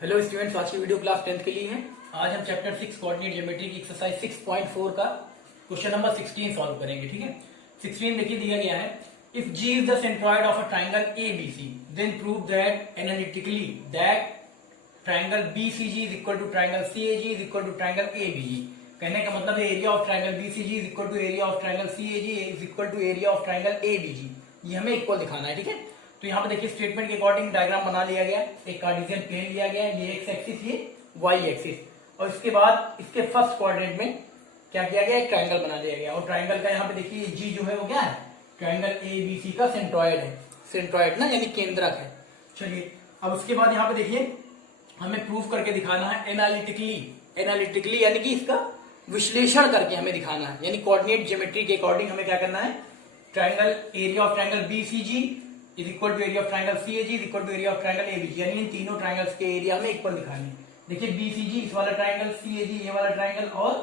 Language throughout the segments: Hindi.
हेलो स्टूडेंट्स, आज की वीडियो क्लास 10th के लिए है। आज हम चैप्टर 6 कोऑर्डिनेट ज्योमेट्री की एक्सरसाइज 6.4 का क्वेश्चन नंबर 16 सॉल्व करेंगे। ठीक है, 16 देखिए दिया गया है, if G is the centroid of a triangle ABC then prove that analytically that triangle BCG is equal to triangle CAG is equal to triangle ABG. कहने का मतलब है area of triangle BCG is equal to area of triangle CAG is equal to area of triangle ABG. ये हमें इक्वल दिखाना है। ठीक है, तो यहाँ पे देखिए स्टेटमेंट के अकॉर्डिंग डायग्राम बना लिया गया, एक कार्टेशियन प्लेन लिया गया, ये एक्स एक्सिस, ये वाई एक्सिस, और इसके बाद इसके फर्स्ट क्वाड्रेंट में क्या किया गया, एक ट्राइंगल बना लिया गया। और ट्राइंगल का यहाँ पे देखिए जी जो है वो क्या है, ट्राइंगल एबीसी का सेंट्रॉइड है। सेंट्रॉइड ना यानी केंद्रक है। चलिए अब उसके बाद यहाँ पे देखिए हमें प्रूफ करके दिखाना है एनालिटिकली। एनालिटिकली यानी कि इसका विश्लेषण करके हमें दिखाना है, यानी कोऑर्डिनेट ज्योमेट्री के अकॉर्डिंग हमें क्या करना है, triangle area of triangle BCG is equal to area of triangle CAG is equal to area of triangle ABG, यानी इन तीनों ट्राइंगल्स के एरिया में इक्वल दिखाने हैं। देखिए बीसीजी इस वाला ट्राइंगल, सीएजी ये वाला ट्राइंगल और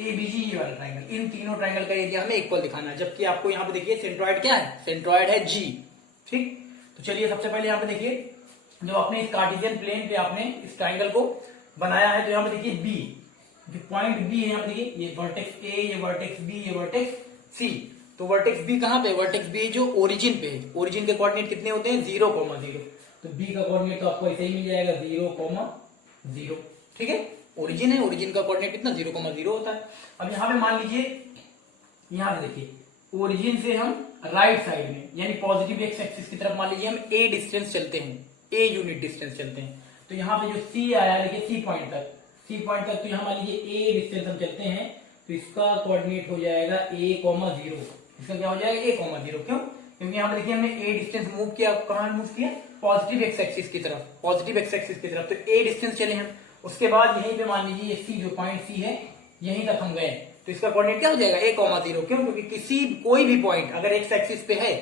एबीजी ये वाला ट्राइंगल, इन तीनों ट्राइंगल का एरिया हमें इक्वल दिखाना है। जबकि आपको यहाँ पे देखिए सेंट्रॉइड क्या है, सेंट्रॉइड है जी। ठीक, तो चलिए सबसे पहले यहाँ पे देखिए जो आपने इस कार्टेशियन प्लेन पे आपने इस ट्राइंगल को बनाया है, तो यहाँ पे देखिए बी, पॉइंट बी है, यहाँ पे देखिए ये वर्टेक्स ए, ये वर्टेक्स बी, ये वर्टेक्स सी। तो वर्टेक्स बी कहाँ पे, वर्टेक्स बी जो ओरिजिन पे है, ओरिजिन के कोऑर्डिनेट कितने होते हैं, 0,0। तो बी का कोऑर्डिनेट तो आपको ऐसे ही मिल जाएगा 0,0। ठीक है, ओरिजिन है, ओरिजिन का कोऑर्डिनेट कितना 0,0 होता है। अब यहाँ पे मान लीजिए, यहाँ पे देखिए ओरिजिन से हम राइट साइड में यानी पॉजिटिव एक्स एक्सिस की तरफ मान लीजिए हम ए डिस्टेंस चलते हैं, ए यूनिट डिस्टेंस चलते हैं। तो यहाँ पे जो सी आया देखिए सी पॉइंट तक, सी पॉइंट तक, तो यहाँ मान लीजिए ए डिस्टेंस हम चलते हैं, तो इसका कोऑर्डिनेट हो जाएगा a,0। इसका क्या हो जाएगा a,0। क्यों, क्योंकि यहाँ पे देखिए हमने ए डिस्टेंस मूव किया, कहाँ मूव किया, पॉजिटिव एक्स एक्सिस की तरफ, पॉजिटिव एक्स एक्सिस की तरफ। तो ए डिस्टेंस चले हम, उसके बाद यहीं पे मान लीजिए सी जो पॉइंट सी है यहीं तक हम गए, तो इसका कोऑर्डिनेट क्या हो जाएगा a,0। क्यों, क्योंकि किसी कोई भी पॉइंट अगर एक्स एक्सिस पे है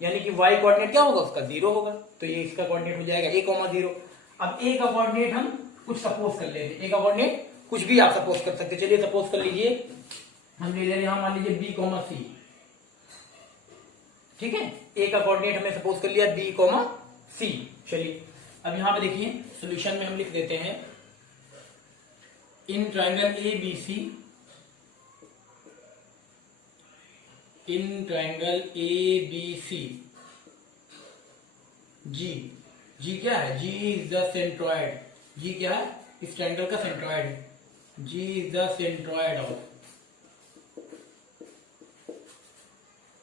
यानी कि y कोऑर्डिनेट क्या होगा, उसका 0 होगा, तो ये इसका कोऑर्डिनेट हो जाएगा a,0। अब a का कोऑर्डिनेट हम कुछ सपोज कर लेते हैं, a का कोऑर्डिनेट कुछ भी आप सपोज कर सकते हैं। चलिए सपोज कर लीजिए हम ले ले रहे हैं, मान लीजिए b, c। ठीक है, a का कोऑर्डिनेट हमने सपोज कर लिया b, c। चलिए अब यहां पे देखिए सॉल्यूशन में हम लिख देते हैं in triangle ABC, in triangle ABC G क्या है, G is the centroid. G क्या है, इस ट्राइंगल का सेंट्रॉइड है। G is the centroid of,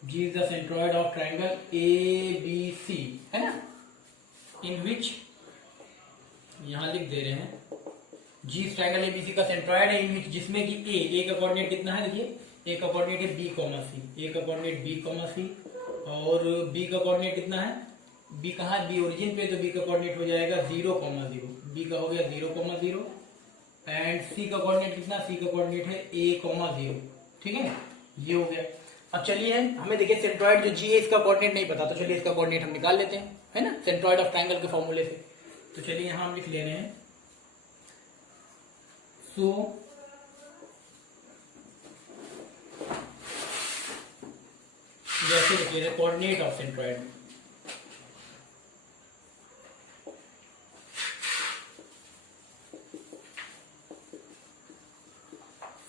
G is the centroid of triangle ABC, है ना, इन विच, यहां लिख दे रहे हैं जी इस ट्राइंगल ABC का सेंट्रॉइड है, इन विच, जिसमें कि ए का कोऑर्डिनेट कितना है, देखिए ए का कोऑर्डिनेट है b, c, ए का कोऑर्डिनेट b, c, और b का कोऑर्डिनेट कितना है, b कहाँ है, b ओरिजिन पे, तो b का कोऑर्डिनेट हो जाएगा 0,0। b का हो गया 0,0 एंड c का कोऑर्डिनेट कितना, c का कोऑर्डिनेट है a,0। ठीक है, ये हो गया। अब चलिए हमें देखिए सेंट्रॉइड जो जी है इसका कोऑर्डिनेट नहीं पता, तो चलिए इसका कोऑर्डिनेट हम निकाल लेते हैं, है ना, सेंट्रॉइड ऑफ ट्राइंगल के फॉर्मूले से। तो चलिए यहां हम लिख ले रहे हैं, सो जैसे लिख ले रहे हैं coordinate of centroid,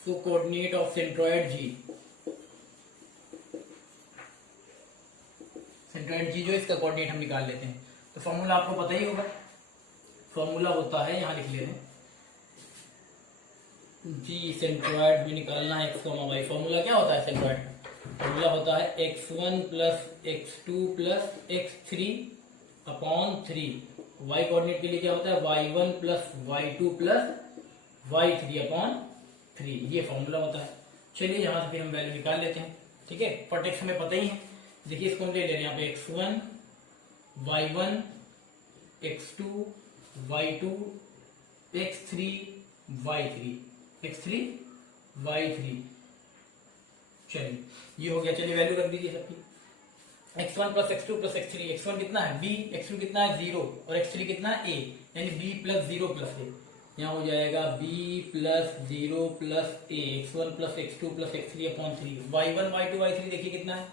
so coordinate of centroid G, centroid G जो इसका कोऑर्डिनेट हम निकाल लेते हैं। तो फॉर्मूला आपको पता ही होगा, फॉर्मूला होता है, यहां लिख ले रहे हैं जी सेंट्रॉइड भी निकालना है x, y। फॉर्मूला क्या होता है सेंट्रॉइड, फॉर्मूला होता है x1 plus x2 plus x3 upon 3। y coordinate के लिए क्या होता है y1 plus y2 plus y3 upon 3, ये फॉर्मूला होता है। चलिए यहां से फिर हम वैल्यू निकाल लेते हैं। ठीक है, प्रोटेक्ट हमें पता ही है, देखिए इसको हम ले ले रहे हैं यहाँ पे x1 y1 x2 y2 x3 y3, x3 y3। चलिए ये हो गया, चलिए वैल्यू रख दीजिए सबकी, x1 plus x2 plus x3, x1 कितना है b, x2 कितना है 0 और x3 कितना है a, यानी b प्लस 0 प्लस a। यहाँ हो जाएगा b plus 0 plus a, x1 plus x2 plus x3 upon 3। y1 y2 y3 देखिए कितना है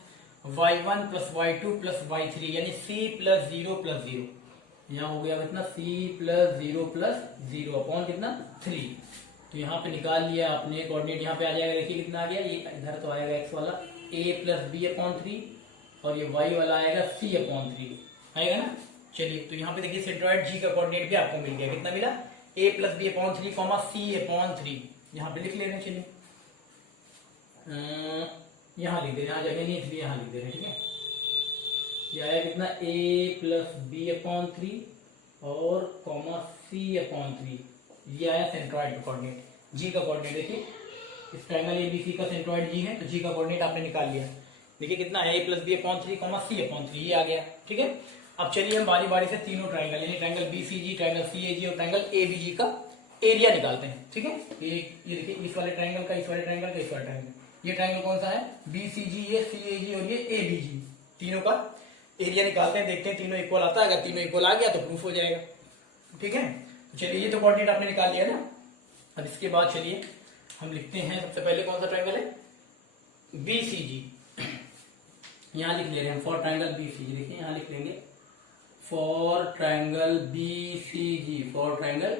y1 plus y2 plus y3, यानी c प्लस 0 प्लस 0। यहाँ हो गया कितना c प्लस जीरो अपॉन कितना 3। तो यहाँ पे निकाल लिया आपने कोऑर्डिनेट, यहाँ पे आ जाएगा, देखिए कितना आ गया, ये इधर तो आएगा x वाला a प्लस बी अपॉन 3 और ये y वाला आएगा c अपॉन 3 आएगा ना। चलिए तो यहाँ पे देखिए सेंट्रॉइड g का कोऑर्डिनेट भी आपको मिल गया, कितना मिला, a plus B upon 3 comma c upon 3। यहाँ पे लिख ले रहे हैं, चलिए यहाँ लिख दे रहे हैं, यहाँ जगह नहीं इसलिए यहाँ लिख दे रहे हैं, ठीक है। ये आया कितना a प्लस बी अपॉन 3 और कॉमा c अपॉन 3, ये आया सेंट्रॉइड का कोऑर्डिनेट। g का कोऑर्डिनेट देखिए, इस ट्रायंगल एबीसी का सेंट्रॉइड g है, तो g का कोऑर्डिनेट आपने निकाल लिया। देखिए कितना है, a plus B upon 3 comma c upon 3, ये आ गया, ठीक है। अब चलिए हम बारी बारी से तीनों ट्रायंगल यानी ट्रायंगल BCG, ट्रायंगल CAG और ट्रायंगल ABG का एरिया निकालते हैं, ठीक है। ये देखिए इस वाले ट्रायंगल का, इस वाले ट्रायंगल का, इस वाले ट्रायंगल, ये ट्रायंगल कौन सा है, BCG, ये CAG और ये ABG, तीनों का एरिया निकालते हैं, देखते हैं तीनों इक्वल आता है। अगर तीनों इक्वल आ गया तो प्रूफ हो जाएगा, ठीक है। चलिए ये तो कोऑर्डिनेट आपने निकाल लिया ना। अब इसके बाद चलिए हम लिखते हैं, सबसे पहले कौन सा ट्रायंगल है, BCG। यहां लिख ले रहे हैं फॉर ट्रायंगल BCG, देखिए यहां लिख लेंगे for triangle BCG, for triangle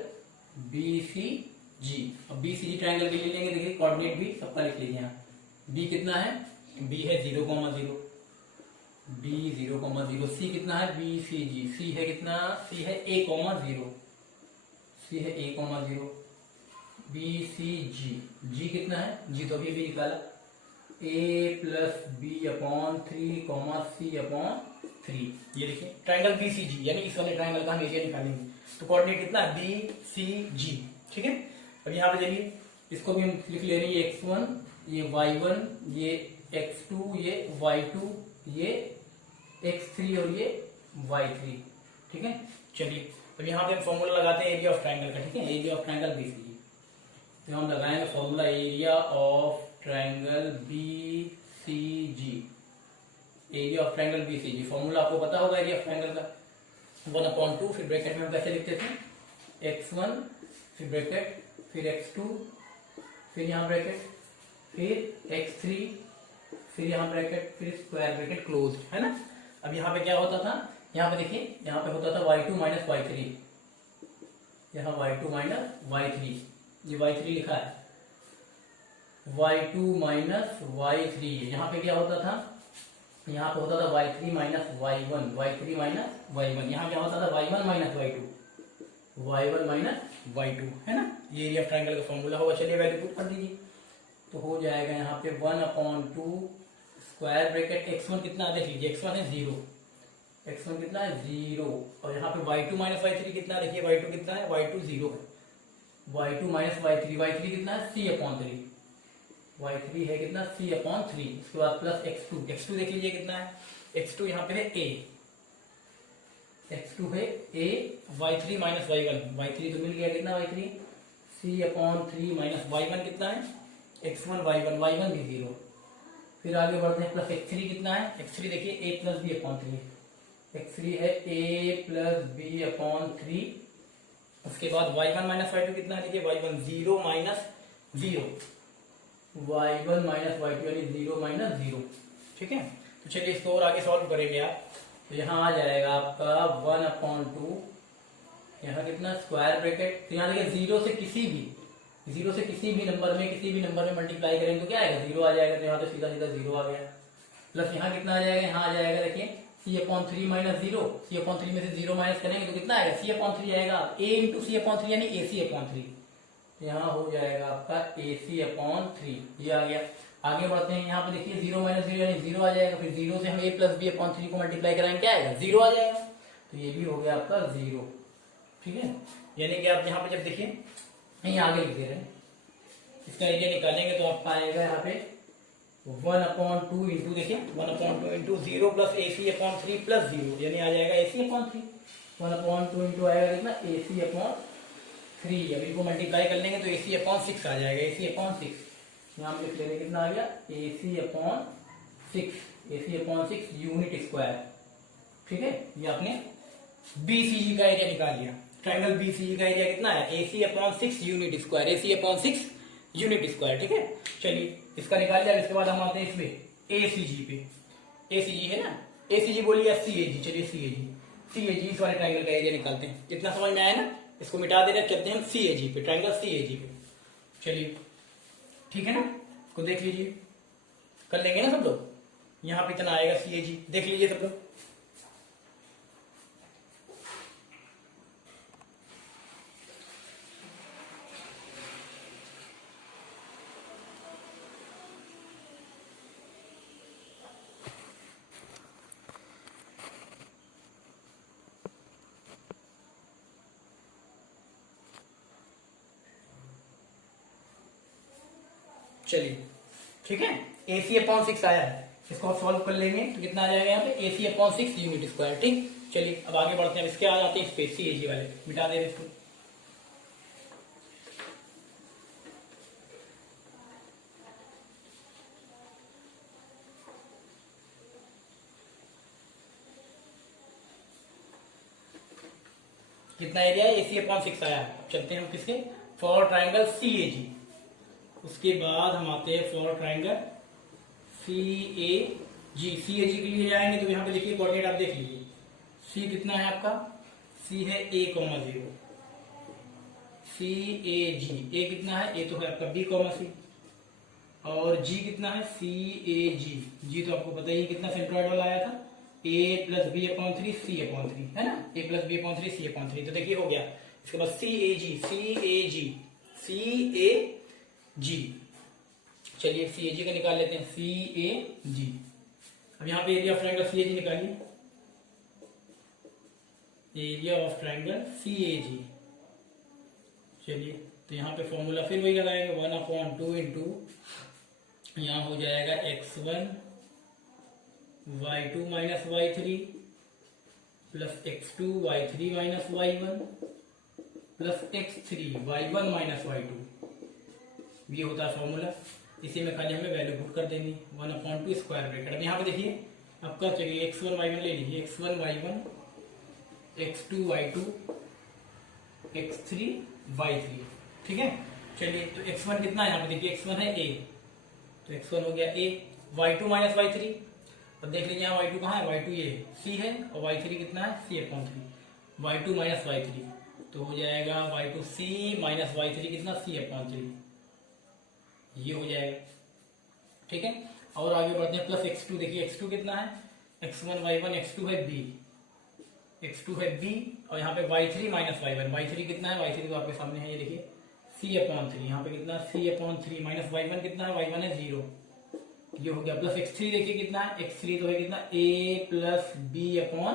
BCG। अब BCG ट्रायंगल के लिए लेंगे, देखिए कोऑर्डिनेट भी सबका लिख लीजिए। यहाँ B कितना है, B है 0,0, B 0,0, C कितना है BCG, C है कितना, C है A,0, C है A,0, BCG, G कितना है, G तो अभी निकाला, A plus B upon 3 C upon 3। ये देखिए ट्रायंगल BCG यानी इस वाले ट्रायंगल का हम एरिया निकालेंगे, तो कोऑर्डिनेट कितना है BCG, ठीक है। अब यहाँ पे देखिए इसको भी हम लिख ले रहे हैं, ये x1, ये y1, ये x2, ये y2, ये x3 और ये y3, ठीक है। चलिए अब यहाँ पे हम फॉर्मूला लगाते हैं एरिया ऑफ ट्रायंगल का, ठीक है, एरिया ऑफ ट्रायंगल BCG। तो हम लगाएंगे formula area of triangle BCG, area of triangle BCG। Formula आपको पता होगा एरिया ऑफ ट्रायंगल का, 1/2, फिर ब्रैकेट में हम कैसे लिखते थे, x1 फिर ब्रैकेट, फिर x2 फिर यहाँ ब्रैकेट, फिर x3 फिर यहाँ ब्रैकेट, फिर स्क्वायर ब्रैकेट क्लोज, है ना। अब यहाँ पे क्या होता था, यहाँ पे देखिए यहाँ पे होता था y2 माइनस y3, यहाँ y2 माइनस y3, ये y3 लिखा है, y2 माइनस y3। यहाँ पे क्या होता था, यहाँ पे होता था y3 minus y1, y3 minus y1, यहाँ क्या होता था y1 minus y2, y1 minus y2, है ना। ये एरिया ऑफ ट्रायंगल का फॉर्मूला होगा। चलिए वैल्यू पुट कर दीजिए, तो हो जाएगा यहाँ पे 1/2 स्क्वायर ब्रैकेट, x1 कितना देख लीजिए, x1 है 0, x1 कितना है 0, और यहाँ पे y2 माइनस y3 कितना, देखिए y2 कितना है, y2 0 है, y2 माइनस y3, y3 कितना है c अपॉन 3, y3 है कितना c अपॉन 3। उसके बाद प्लस x2, x2 देख लीजिए कितना है, x2 यहाँ पे है a, x2 है a, y3 minus y1, y3 तो मिल गया कितना y3, c upon 3 minus y1 कितना है, x1 y1, y1 भी 0। फिर आगे बढ़ते हैं, प्लस x3 कितना है, x3 देखिए a plus B upon 3, x3 है a प्लस बी अपॉन 3। उसके बाद y1 माइनस y2 कितना है, देखिए y1 0 minus 0, y1 minus y2 यानी 0 माइनस 0, ठीक है। तो चलिए इसको और आगे सॉल्व करेंगे आप, तो यहाँ आ जाएगा आपका 1/2, यहाँ कितना स्क्वायर ब्रैकेट, तो यहाँ देखिए 0 से किसी भी नंबर में मल्टीप्लाई करेंगे तो क्या आएगा, 0 आ जाएगा, तो यहाँ तो सीधा सीधा 0 आ गया। प्लस यहाँ कितना आ जाएगा, यहाँ आ जाएगा देखिए c upon 3 minus 0, c upon 3 में से 0 माइनस करेंगे तो कितना आएगा, c अपॉन 3 आएगा, a इंटू सी अपॉन 3 यानी ac अपॉन 3, यहाँ हो जाएगा आपका ac अपॉन 3, ये आ गया। आगे बढ़ते हैं, यहाँ पे देखिए 0 माइनस 0 यानी 0 आ जाएगा, फिर 0 से हम a प्लस बी अपॉन 3 को मल्टीप्लाई कराएंगे, क्या आएगा 0 आ जाएगा, तो ये भी हो गया आपका 0, ठीक है। यानी कि आप यहाँ पे जब देखिए यहीं आगे लिख दे रहे हैं, इसका एरिया निकालेंगे तो आपका आएगा यहाँ पे 1/2 इंटू, देखिए 1/2 into 0 plus ac upon 3 plus 0, यानी आ जाएगा ac अपॉन 3, 1/2 इंटू आएगा कितना ac अपॉन 3। अभी इनको मल्टीप्लाई कर लेंगे तो ac अपॉन 6 आ जाएगा, ac अपॉन 6, यहाँ हम लिख लेंगे कितना आ गया ac अपॉन 6 यूनिट स्क्वायर, ठीक है। ये आपने BCG का एरिया निकाल लिया, ट्रायंगल BCG का एरिया कितना है, ac upon 6 unit square, ac upon 6 unit square, ठीक है। चलिए इसका निकाल लिया। इसके बाद हम आते हैं इसमें ACG पे, ACG है ना, ACG बोलिए या CAG, चलिए सी ए जी, इस वाले ट्राइंगल का एरिया निकालते हैं। इतना समझ में आया ना, इसको मिटा दे रहे, चलते हैं सी ए जी पे, ट्राइंगल सी ए जी पे। चलिए ठीक है ना, इसको देख लीजिए, कर लेंगे ना सब लोग। यहाँ पे इतना आएगा सी ए जी, देख लीजिए सब लोग। चलिए ठीक है, AC अपॉन 6 आया है, इसको आप सॉल्व कर लेंगे तो कितना आ जाएगा यहाँ पे AC अपॉन 6 यूनिट स्क्वायर। ठीक, चलिए अब आगे बढ़ते हैं, इसके आ जाते हैं इस पे CAG वाले, मिटा दे रहे इसको। कितना एरिया है, AC अपॉन 6 आया है। अब चलते हैं हम किसके, फॉर ट्राइंगल CAG। उसके बाद हम आते हैं फॉर ट्राइंगल CAG। CAG के लिए जाएंगे तो यहाँ पे देखिए कोऑर्डिनेट आप देख लीजिए, C कितना है आपका, C है A,0, CAG। A कितना है, A तो है आपका B,C, और G कितना है CAG। G तो आपको पता ही कितना सेंट्रॉइड वाला आया था, A plus B upon 3 C upon 3 है ना, A plus B upon 3 C upon 3। तो देखिए हो गया, इसके बाद CAG। चलिए CAG का निकाल लेते हैं, CAG। अब यहाँ पे एरिया ऑफ ट्राइंगल CAG निकालिए, एरिया ऑफ ट्राइंगल CAG। चलिए तो यहाँ पे फॉर्मूला फिर वही लगाएंगे, 1/2 इंटू यहाँ हो जाएगा x1 y2 minus y3 plus x2 y3 minus y1 plus x3 y1 minus y2। ये होता है फॉर्मूला, इसी में खाली हमें वैल्यू पुट कर देनी, 1/2 स्क्वायर ब्रैकेट। अब यहाँ पे देखिए आपका, चलिए x1 y1 ले लीजिए, x1 y1 x2 y2 x3 y3। ठीक है, चलिए तो x1 कितना है, यहाँ पे देखिए x1 है a, तो x1 हो गया a, y2 माइनस y3। अब देख लीजिए यहाँ y2 कहाँ है, y2 ये c है, और y3 कितना है c upon 3, y2 minus y3 तो हो जाएगा y2 c माइनस y3 कितना c अपॉन 3, ये हो जाएगा। ठीक है, और आगे बढ़ते हैं, प्लस x2, देखिए x2 कितना है, x1 y1 x2 है b, x2 है b, और यहाँ पे y3 माइनस y1, y3 कितना है, y3 तो आपके सामने है, ये देखिए c अपॉन 3, यहाँ पे कितना c अपॉन 3 माइनस y1 कितना है, y1 है 0, ये हो गया। प्लस x3 देखिए कितना है, x3 तो है कितना a plus b upon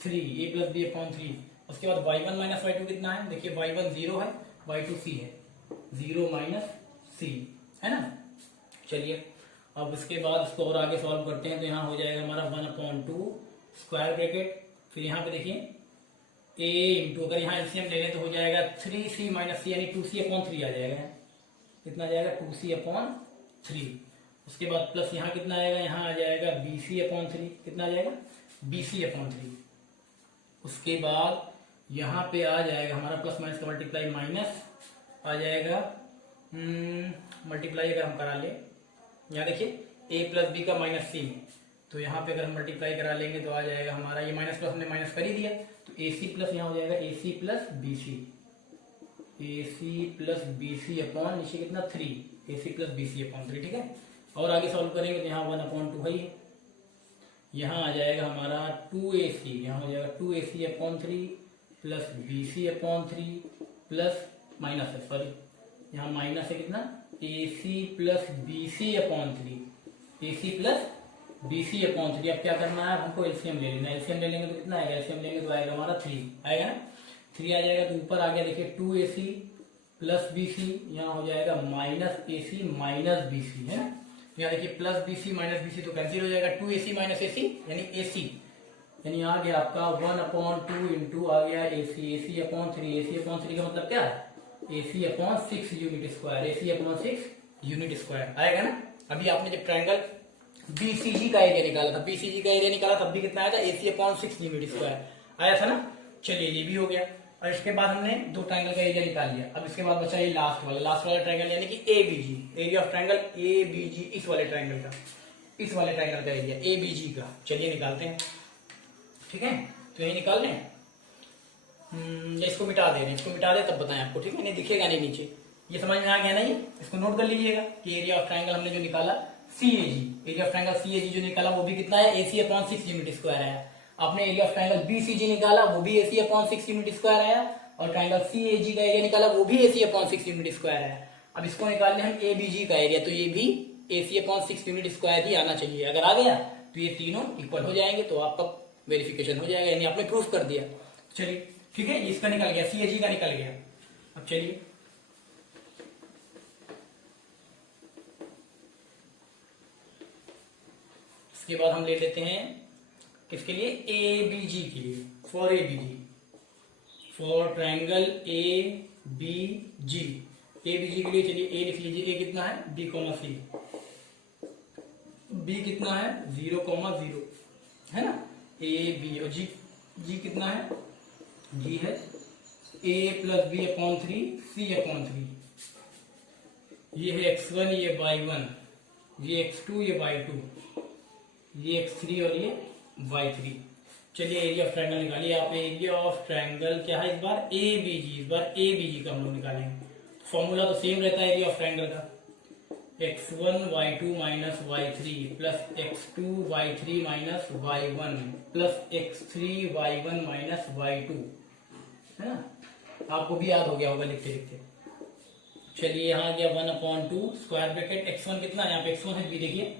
3, a plus b upon 3। उसके बाद y1 माइनस y2 कितना है, देखिए y1 0 है, y2 c है, 0 माइनस c है ना। चलिए अब इसके बाद इसको और आगे सॉल्व करते हैं, तो यहाँ हो जाएगा हमारा 1/2 स्क्वायर ब्रैकेट, फिर यहाँ पे देखिए a इंटू, अगर यहाँ एलसीएम ले लें तो हो जाएगा 3c माइनस c, यानी 2c अपॉन 3 आ जाएगा, कितना आ जाएगा 2c अपॉन 3। उसके बाद प्लस यहाँ कितना आएगा, यहाँ आ जाएगा bc अपॉन 3, कितना आ जाएगा bc अपॉन 3। उसके बाद यहाँ पे आ जाएगा हमारा प्लस माइनस का मल्टीप्लाई माइनस आ जाएगा, मल्टीप्लाई अगर हम करा ले, यहाँ देखिए a प्लस बी का माइनस सी में, तो यहाँ पे अगर हम मल्टीप्लाई करा लेंगे तो आ जाएगा हमारा, ये माइनस प्लस हमने माइनस कर ही दिया, तो ए सी प्लस यहाँ हो जाएगा A C plus B C, A C plus B C upon नीचे कितना 3, A C plus B C upon 3। ठीक है, और आगे सॉल्व करेंगे तो यहाँ 1/2 है, यहाँ आ जाएगा हमारा 2ac, यहाँ हो जाएगा 2ac upon 3 plus B C upon 3 plus minus है, सॉरी यहाँ माइनस है कितना, A C plus B C upon 3, A C plus B C upon 3। अब क्या करना है, हमको एलसीएम ले लेना है, एलसीएम ले लेंगे तो कितना आएगा, एलसीएम लेंगे तो आएगा हमारा 3 आएगा ना, 3 आ जाएगा, तो ऊपर आ गया देखिए 2ac प्लस बी सी, यहाँ हो जाएगा minus A C minus B C है ना, तो यहाँ देखिए plus B C minus B C तो कैंसिल हो जाएगा, 2ac माइनस ए सी यानी ए सी, यानी आ गया आपका 1/2 इंटू आ गया ए सी अपॉन 3, ए सी अपॉन 3 का मतलब क्या है, ए सी अपॉन 6 यूनिट स्क्वायर, ए सी अपॉन 6 यूनिट स्क्वायर आएगा ना। अभी आपने जब ट्रायंगल बीसीजी का एरिया निकाला था, बीसीजी का एरिया निकाला तब भी कितना आया था, ए सी अपॉन 6 यूनिट स्क्वायर आया था ना। चलिए ये भी हो गया, और इसके बाद हमने दो ट्रायंगल का एरिया निकाल लिया। अब इसके बाद बचा ये लास्ट वाला ट्रायंगल यानी कि ABG, area of triangle ABG, इस वाले ट्रायंगल का एरिया एबीजी का। चलिए निकालते हैं, ठीक है। तो यही निकाल लें, या इसको मिटा दे रहे हैं, इसको मिटा दे तब बताएं आपको, ठीक है, नहीं दिखेगा नहीं नीचे। ये समझ में आ गया ना, ये इसको नोट कर लीजिएगा कि एरिया ऑफ ट्राइंगल हमने जो निकाला CAG, area of triangle CAG जो निकाला वो भी कितना है, AC/6 यूनिट स्क्वायर है। आपने एरिया ऑफ ट्राइंगल BCG निकाला वो भी AC/6 यूनिट स्क्वायर है, और ट्राइंगल CAG का एरिया निकाला वो भी AC/6 यूनिट स्क्वायर है। अब इसको निकाल लें हम ABG का एरिया, तो ये भी AC/6 यूनिट स्क्वायर ही आना चाहिए। अगर आ गया तो ये तीनों इक्वल हो जाएंगे, तो आपका वेरिफिकेशन हो जाएगा, यानी आपने प्रूफ कर दिया। चलिए ठीक है, इसका निकल गया, CAG का निकल गया। अब चलिए इसके बाद हम ले लेते हैं किसके लिए, ABG के लिए, for ABG, for triangle ABG। ABG के लिए चलिए A लिख लीजिए, A कितना है B, C, B कितना है 0,0 है ना, AB, और G कितना है, G है A+B/3 C/3। ये है x1, ये y1, ये x2, ये y2, ये x3 और ये y3। चलिए एरिया ऑफ ट्रायंगल निकालिए आप। एरिया ऑफ ट्रायंगल क्या है इस बार, ABG, इस बार ABG का हम लोग निकालेंगे। फॉर्मूला तो सेम रहता है एरिया ऑफ ट्रायंगल का, x1 y2 minus y3 plus x2 y3 minus y1 plus x3 y1 minus y2, है ना, आपको भी याद हो गया होगा लिखते लिखते। चलिए यहाँ गया 1/2 स्क्वायर ब्रैकेट, x1 कितना है, यहाँ पे x1 है, b देखिए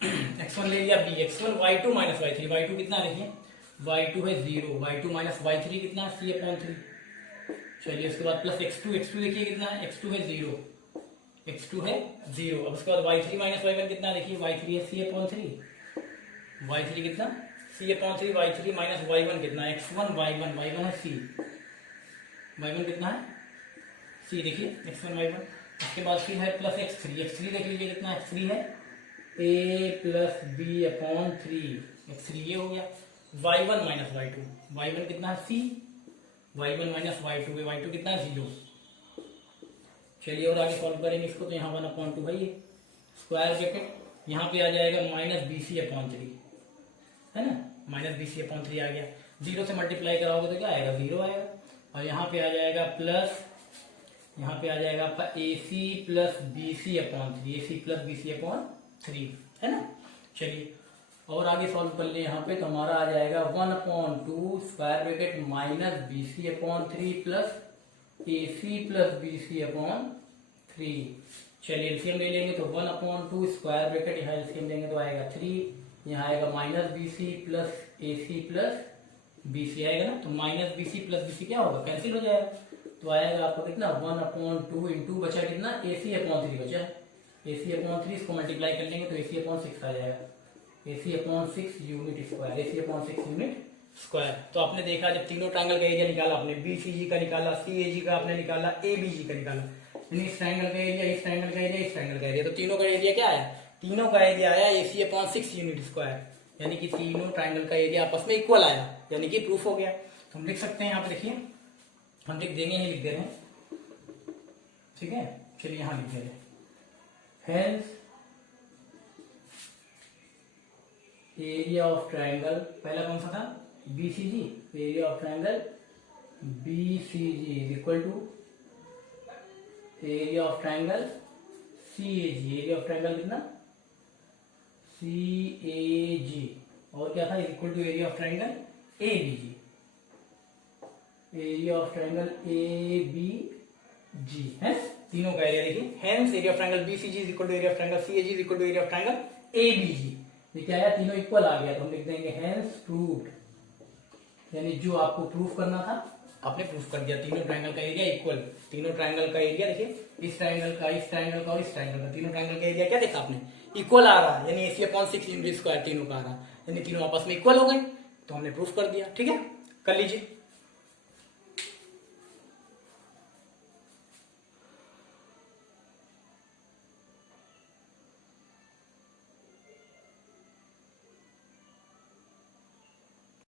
x1 ले लिया, b, x1 y2 minus y3, y2 कितना है देखिए, y2 है 0, y2 माइनस y3 कितना है C/3। चलिए उसके बाद प्लस x2 देखिए कितना है, x2 है 0, x2 है 0। अब उसके बाद y3 माइनस y1 कितना देखिए, y3 है C/3, y3 कितना C/3, y3 माइनस y1 कितना है, x1 y1 है C, y1 कितना है C, देखिए x1 y1। उसके बाद फिर है प्लस x3 देख लीजिए कितना, x3 है A+B/3, x3 ये हो गया, y1 माइनस y2, y1 कितना है C, y1 माइनस y2 है, y2 कितना है 0। चलिए और आगे सॉल्व करेंगे इसको, तो यहाँ 1/2 है ये स्क्वायर ब्रैकेट, यहाँ पे आ जाएगा माइनस BC/3, है ना, माइनस BC/3 आ गया, 0 से मल्टीप्लाई कराओगे तो क्या आएगा 0 आएगा, और यहाँ पे आ जाएगा प्लस, यहाँ पे आ जाएगा आपका AC प्लस BC/3 है ना। चलिए और आगे सॉल्व कर ले, यहाँ पे तो हमारा आ जाएगा 1/2 square bracket minus BC/3 plus AC plus BC/3। चलिए एलसीएम ले लेंगे तो 1/2 स्क्वायर ब्रैकेट, यहाँ एलसीएम लेंगे तो आएगा 3, यहाँ आएगा minus BC plus AC plus BC आएगा ना, तो माइनस BC प्लस BC क्या होगा, कैंसिल हो जाएगा, तो आएगा आपको कितना 1/2 इंटू बचा कितना AC/3 बचा, AC/3 इसको मल्टीप्लाई कर लेंगे तो AC/6 आ जाएगा, AC/6 unit square, AC/6 unit square. तो आपने देखा जब तीनों ट्रायंगल का एरिया निकाला आपने, BCG का निकाला, CAG का आपने निकाला, ABG का निकाला, यानी इस ट्रायंगल का एरिया, इस ट्रायंगल का एरिया, इस ट्रायंगल का एरिया, तो तीनों का एरिया क्या है, तीनों का एरिया आया AC/6 यूनिट स्क्वायर, यानी कि तीनों ट्रायंगल का एरिया आपस में इक्वल आया, यानी कि प्रूफ हो गया। तो हम लिख सकते हैं यहाँ पे, देखिए हम लिख देंगे, लिख दे रहे हैं, ठीक है। चलिए यहाँ लिख दे रहे हैं, हेंस एरिया ऑफ ट्रायंगल, पहला कौन सा था BCG, area of triangle BCG is equal to area of triangle CAG, area of triangle कितना CAG, और क्या था equal to area of triangle ABG, area of triangle ABG है, तीनों का एरिया देखिए, hence area of triangle BCG is equal to area of triangle CAG is equal to area of triangle ABG। ये क्या है, तीनों इक्वल आ गया, तो हम लिख देंगे हेंस प्रूव्ड, यानी जो आपको प्रूफ करना था आपने प्रूफ कर दिया, तीनों ट्रायंगल का एरिया इक्वल, तीनों ट्रायंगल का एरिया देखिए, इस ट्रायंगल का, इस ट्रायंगल का और इस ट्रायंगल का, तीनों ट्रायंगल का एरिया क्या देखा आपने, इक्वल आ रहा है, यानी AC/6 यूनिट स्क्वायर तीनों का आ रहा है, यानी तीनों आपस में इक्वल हो गए, तो हमने प्रूफ कर दिया। ठीक है, कर लीजिए।